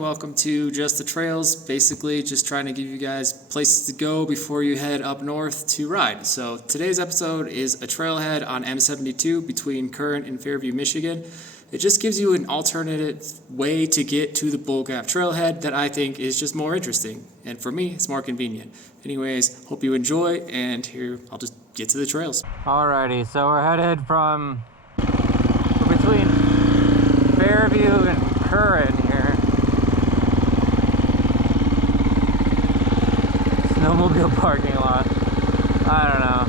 Welcome to Just the Trails, basically just trying to give you guys places to go before you head up north to ride. So today's episode is a trailhead on M72 between Curran and Fairview, Michigan. It just gives you an alternative way to get to the Bull Gap trailhead that I think is just more interesting. And for me, it's more convenient. Anyways, hope you enjoy, and here I'll just get to the trails. Alrighty, so we're headed between Fairview and Curran here. Snowmobile parking lot. I don't know.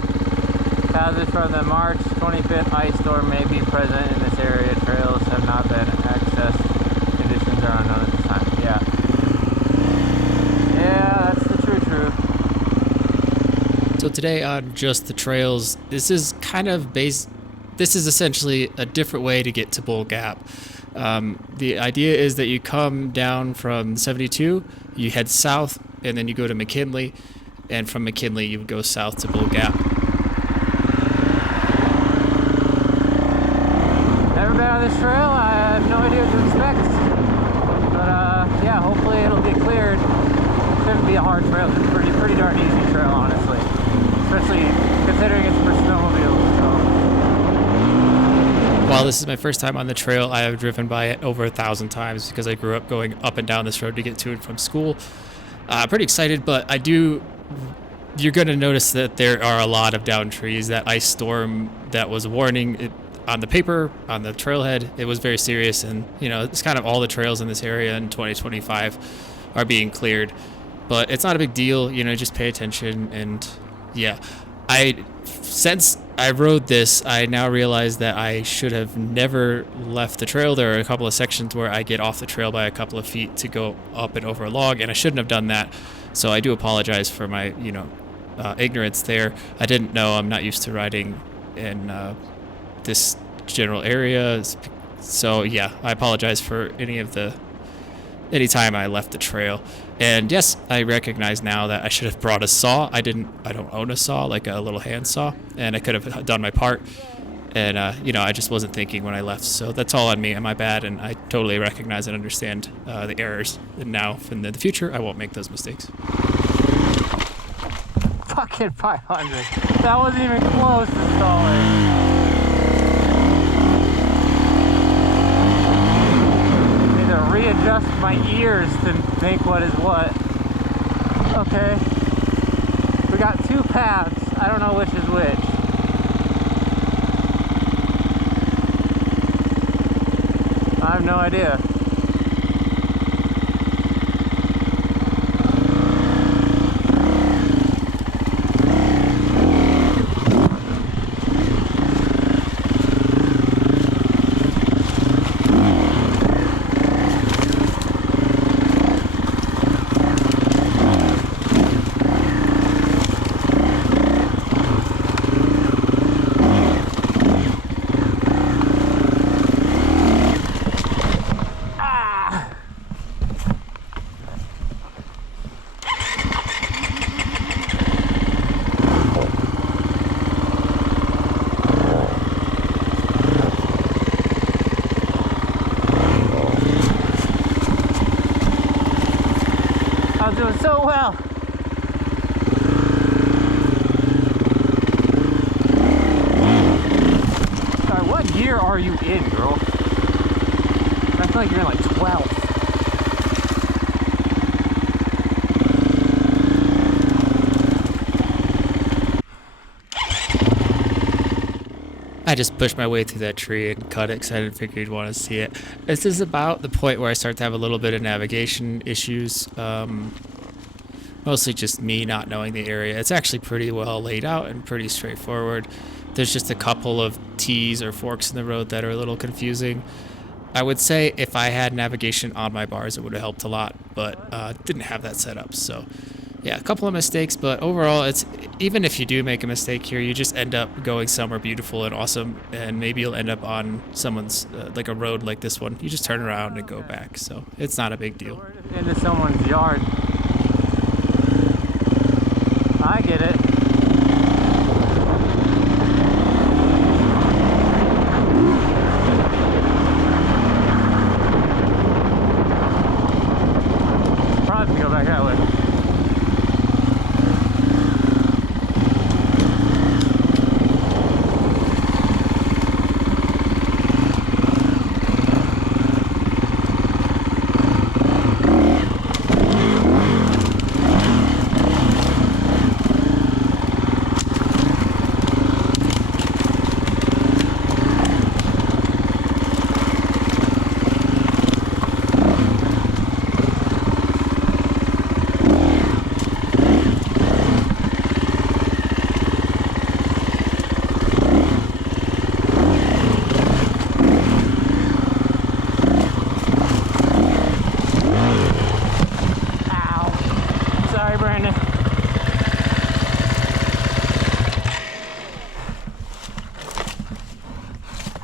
Hazards from the March 25th ice storm may be present in this area. Trails have not been accessed. Conditions are unknown at this time. Yeah, that's the true. So today on Just the Trails, this is essentially a different way to get to Bull Gap. The idea is that you come down from 72, you head south, and then you go to McKinley, and from McKinley you go south to Bull Gap. Never been on this trail. I have no idea what to expect, but yeah, hopefully it'll get cleared. Shouldn't be a hard trail. It's a pretty darn easy trail, honestly, especially considering it's for snowmobiles. So. While this is my first time on the trail, I have driven by it over 1,000 times because I grew up going up and down this road to get to and from school. Pretty excited, but you're going to notice that there are a lot of downed trees. That ice storm that was warning on the paper, on the trailhead, it was very serious. And, it's kind of all the trails in this area in 2025 are being cleared. But it's not a big deal, just pay attention. And yeah, since I rode this, I now realize that I should have never left the trail. There are a couple of sections where I get off the trail by a couple of feet to go up and over a log, and I shouldn't have done that. So I do apologize for my, ignorance there. I didn't know. I'm not used to riding in this general area. So yeah, I apologize for any time I left the trail. And yes, I recognize now that I should have brought a saw. I don't own a saw, like a little hand saw, and I could have done my part. And, I just wasn't thinking when I left. So that's all on me and my bad. And I totally recognize and understand the errors. And now in the future, I won't make those mistakes. Fucking 500. That wasn't even close to stalling. Readjust my ears to think what is what. Okay, we got two paths. I don't know which is which. I have no idea. Doing so well. Sorry, what gear are you in, girl? I feel like you're in like 12. I just pushed my way through that tree and cut it because I didn't figure you'd want to see it. This is about the point where I start to have a little bit of navigation issues. Mostly just me not knowing the area. It's actually pretty well laid out and pretty straightforward. There's just a couple of T's or forks in the road that are a little confusing. I would say if I had navigation on my bars, it would have helped a lot, but didn't have that set up. So yeah, a couple of mistakes, but overall, even if you do make a mistake here, you just end up going somewhere beautiful and awesome, and maybe you'll end up on someone's, like a road like this one. You just turn around and go back, so it's not a big deal. Into someone's yard. I get it.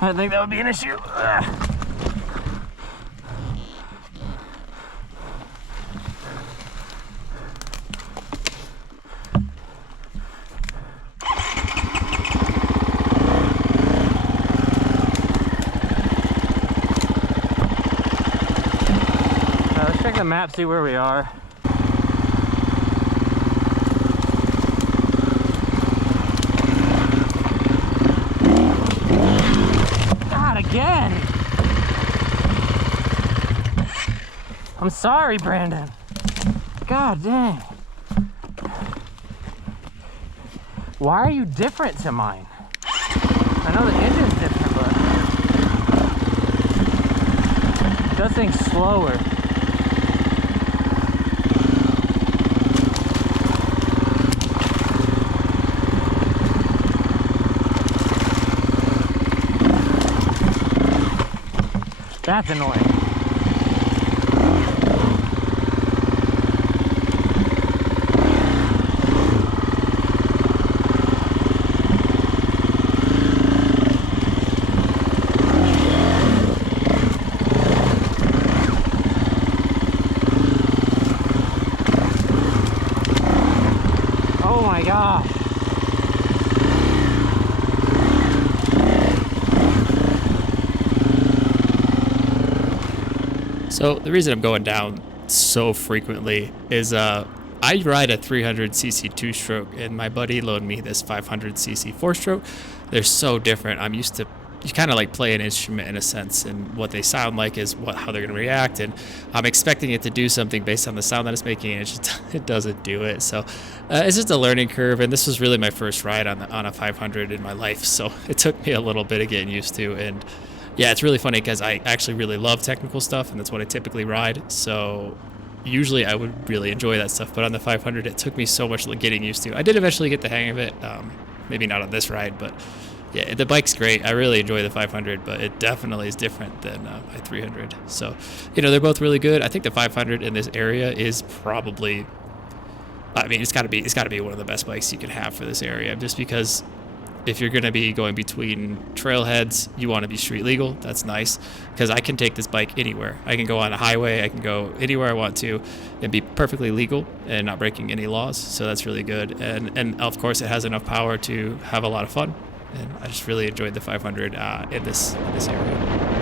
I think that would be an issue. Let's check the map, see where we are. Again. I'm sorry, Brandon. God dang. Why are you different to mine? I know the engine's different, but it does things slower. That's annoying. Oh my gosh. So the reason I'm going down so frequently is I ride a 300cc two-stroke, and my buddy loaned me this 500cc four-stroke. They're so different. I'm used to, you kind of like play an instrument in a sense, and what they sound like is how they're going to react, and I'm expecting it to do something based on the sound that it's making, and it doesn't do it. So it's just a learning curve, and this was really my first ride on a 500 in my life, so it took me a little bit of getting used to. And yeah, it's really funny because I actually really love technical stuff, and that's what I typically ride. So usually I would really enjoy that stuff, but on the 500, it took me so much getting used to. I did eventually get the hang of it. Maybe not on this ride, but yeah, the bike's great. I really enjoy the 500, but it definitely is different than my 300. So, they're both really good. I think the 500 in this area is probably, I mean, it's got to be one of the best bikes you can have for this area, just because if you're going to be going between trailheads, you want to be street legal. That's nice, because I can take this bike anywhere. I can go on a highway, I can go anywhere I want to and be perfectly legal and not breaking any laws. So that's really good. And of course, it has enough power to have a lot of fun. And I just really enjoyed the 500 in this area.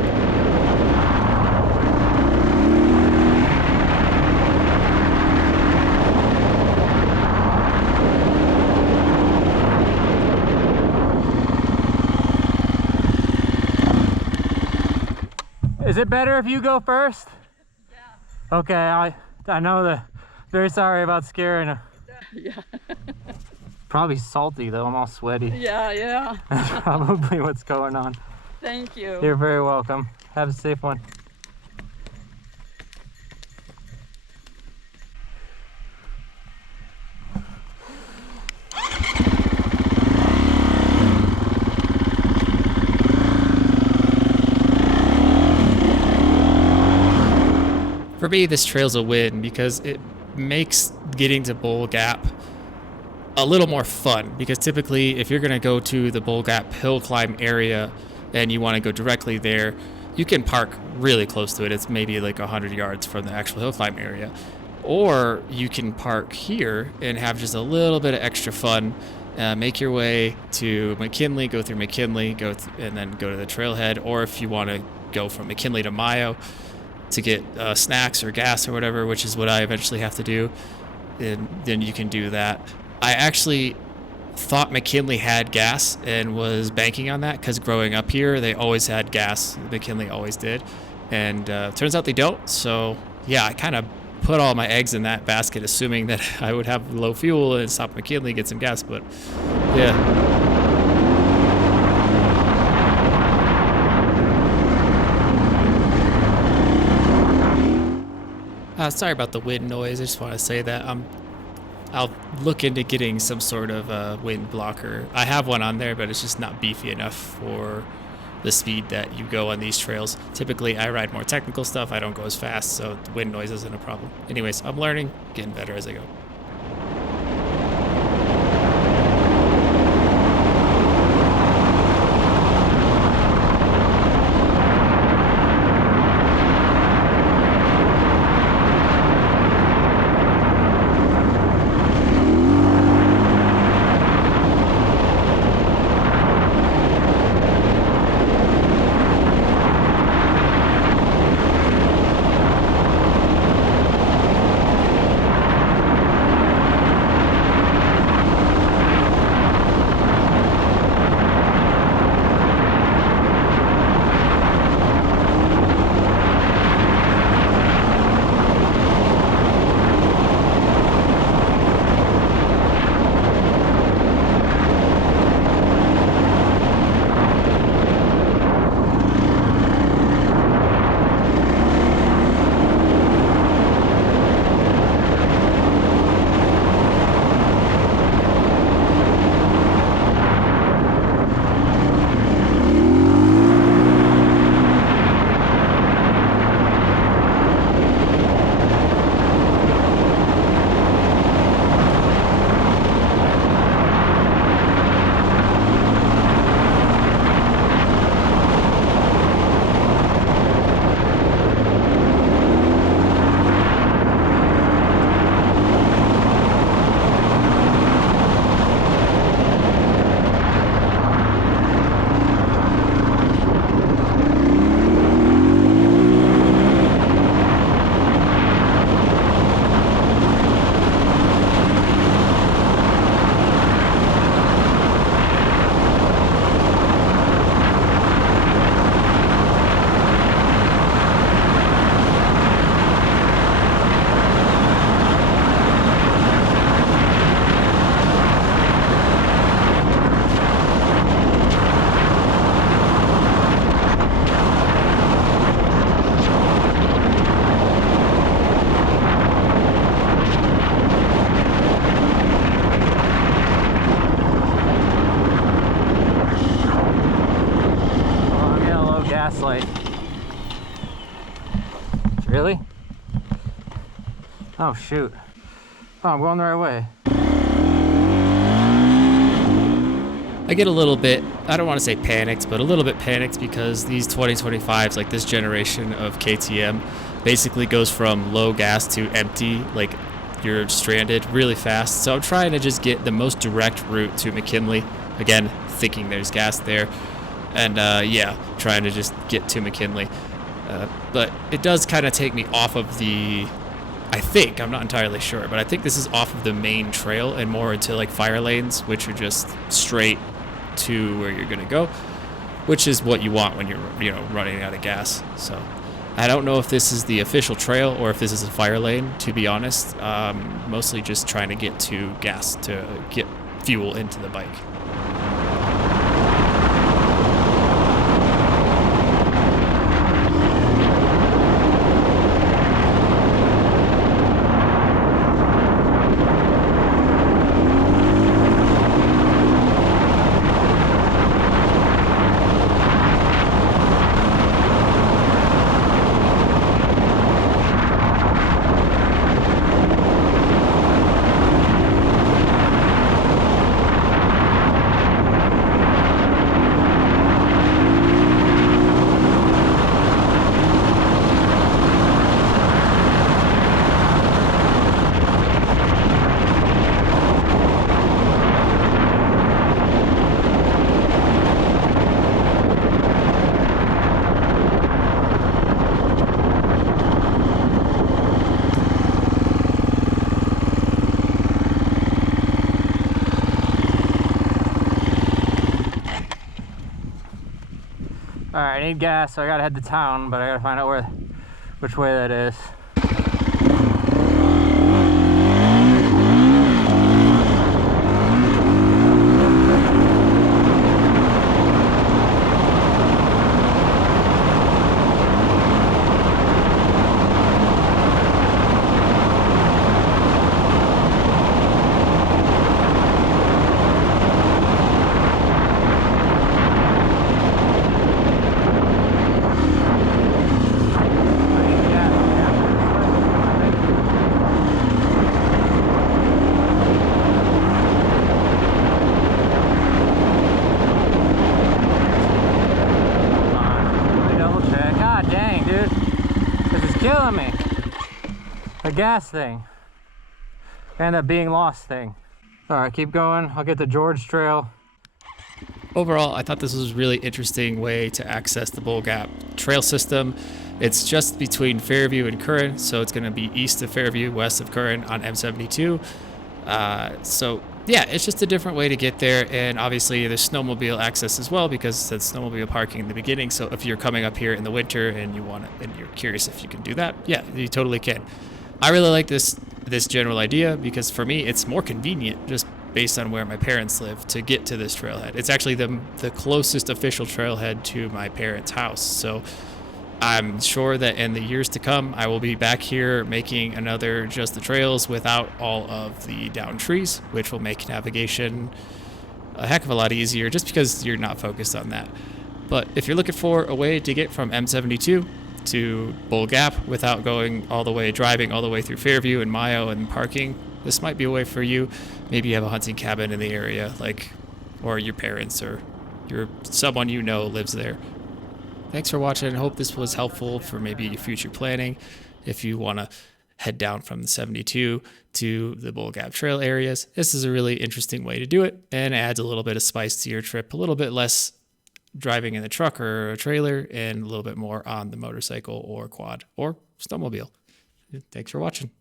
Is it better if you go first? Yeah. Okay, I know that. Very sorry about scaring her. Yeah. Probably salty though, I'm all sweaty. Yeah. That's probably what's going on. Thank you. You're very welcome. Have a safe one. For me, this trail's a win because it makes getting to Bull Gap a little more fun, because typically if you're going to go to the Bull Gap hill climb area and you want to go directly there, you can park really close to it. It's maybe like 100 yards from the actual hill climb area. Or you can park here and have just a little bit of extra fun, make your way to McKinley, go through McKinley, and then go to the trailhead. Or if you want to go from McKinley to Mayo to get snacks or gas or whatever, which is what I eventually have to do, and then you can do that. I actually thought McKinley had gas and was banking on that, because growing up here, they always had gas. McKinley always did. And turns out they don't. So yeah, I kind of put all my eggs in that basket, assuming that I would have low fuel and stop McKinley, get some gas. But yeah. Sorry about the wind noise. I just want to say that I'll look into getting some sort of wind blocker. I have one on there, but it's just not beefy enough for the speed that you go on these trails. Typically, I ride more technical stuff. I don't go as fast, so the wind noise isn't a problem. Anyways, I'm learning, getting better as I go. Oh, shoot. Oh, I'm going the right way. I get a little bit, I don't want to say panicked, but a little bit panicked because these 2025s, like this generation of KTM, basically goes from low gas to empty, like you're stranded really fast. So I'm trying to just get the most direct route to McKinley. Again, thinking there's gas there. And yeah, trying to just get to McKinley. But it does kind of take me off of the, I think, I'm not entirely sure, but I think this is off of the main trail and more into like fire lanes, which are just straight to where you're gonna go, which is what you want when you're running out of gas. So I don't know if this is the official trail or if this is a fire lane, to be honest. Mostly just trying to get to gas to get fuel into the bike. Alright, I need gas, so I gotta head to town, but I gotta find out which way that is. Killing me. The gas thing and the being lost thing. All right, keep going. I'll get the George Trail. Overall, I thought this was a really interesting way to access the Bull Gap trail system. It's just between Fairview and Curran, so it's going to be east of Fairview, west of Curran on M72. So yeah, it's just a different way to get there, and obviously there's snowmobile access as well because it says snowmobile parking in the beginning. So if you're coming up here in the winter and you're curious if you can do that, yeah, you totally can. I really like this general idea because for me it's more convenient just based on where my parents live to get to this trailhead. It's actually the closest official trailhead to my parents' house. So I'm sure that in the years to come, I will be back here making another Just the Trails without all of the down trees, which will make navigation a heck of a lot easier just because you're not focused on that. But if you're looking for a way to get from M72 to Bull Gap without driving all the way through Fairview and Mayo and parking, this might be a way for you. Maybe you have a hunting cabin in the area, or your parents or someone you know lives there. Thanks for watching. I hope this was helpful for maybe your future planning. If you want to head down from the 72 to the Bull Gap Trail areas, this is a really interesting way to do it and adds a little bit of spice to your trip, a little bit less driving in the truck or a trailer and a little bit more on the motorcycle or quad or snowmobile. Thanks for watching.